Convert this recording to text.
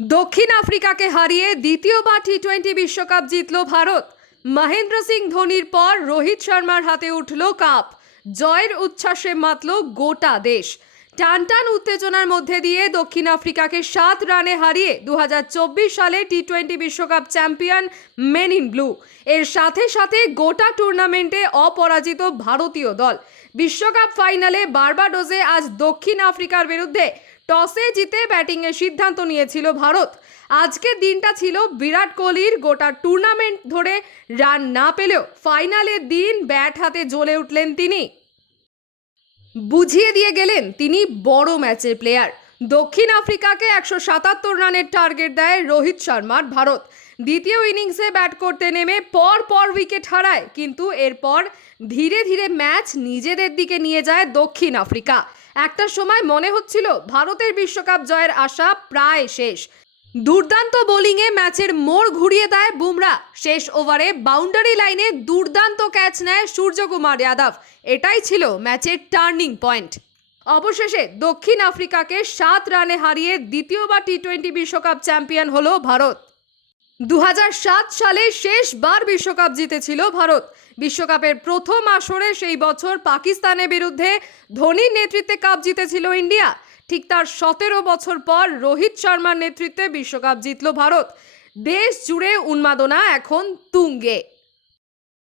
দক্ষিণ আফ্রিকাকে হারিয়ে দ্বিতীয়বার টি টোয়েন্টি বিশ্বকাপ জিতল ভারত। মহেন্দ্র সিং ধোনির পর রোহিত শর্মার হাতে উঠল কাপ। জয়ের উচ্ছ্বাসে মাতল গোটা দেশ। টানটান উত্তেজনার মধ্যে দিয়ে দক্ষিণ আফ্রিকাকে সাত রানে হারিয়ে দু হাজার চব্বিশ সালে টি টোয়েন্টি বিশ্বকাপ চ্যাম্পিয়ন মেন ইন ব্লু এর সাথে সাথে গোটা টুর্নামেন্টে অপরাজিত ভারতীয় দল। বিশ্বকাপ ফাইনালে বার্বাডোজে আজ দক্ষিণ আফ্রিকার বিরুদ্ধে টসে জিতে ব্যাটিংয়ের সিদ্ধান্ত নিয়েছিল ভারত। আজকের দিনটা ছিল বিরাট কোহলির গোটা টুর্নামেন্ট ধরে রান না পেলেও ফাইনালের দিন ব্যাট হাতে জ্বলে উঠলেন তিনি। বুঝিয়ে দিয়ে গেলেন তিনি বড় ম্যাচের প্লেয়ার দক্ষিণ আফ্রিকাকে একশো সাতাত্তর রানের টার্গেট দেয় রোহিত শর্মার ভারত। দ্বিতীয় ইনিংসে ব্যাট করতে নেমে পর পর উইকেট হারায়, কিন্তু এরপর ধীরে ধীরে ম্যাচ নিজেদের দিকে নিয়ে যায় দক্ষিণ আফ্রিকা। একটা সময় মনে হচ্ছিল ভারতের বিশ্বকাপ জয়ের আশা প্রায় শেষ। দুর্দান্ত বোলিংয়ে ম্যাচের মোড় ঘুরিয়ে দেয় বুমরা। শেষ ওভারে বাউন্ডারি লাইনে দুর্দান্ত ক্যাচ নেয় সূর্যকুমার যাদব। এটাই ছিল ম্যাচের টার্নিং পয়েন্ট। অবশেষে দক্ষিণ আফ্রিকাকে সাত রানে হারিয়ে দ্বিতীয়বার টি টোয়েন্টি বিশ্বকাপ চ্যাম্পিয়ন হলো ভারত। দু হাজার সাত সালে শেষবার বিশ্বকাপ জিতেছিল ভারত। বিশ্বকাপের প্রথম আসরে সেই বছর পাকিস্তানের বিরুদ্ধে ধোনির নেতৃত্বে কাপ জিতেছিল ইন্ডিয়া। ঠিক তার সতেরো বছর পর রোহিত শর্মার নেতৃত্বে বিশ্বকাপ জিতল ভারত। দেশ জুড়ে উন্মাদনা এখন তুঙ্গে।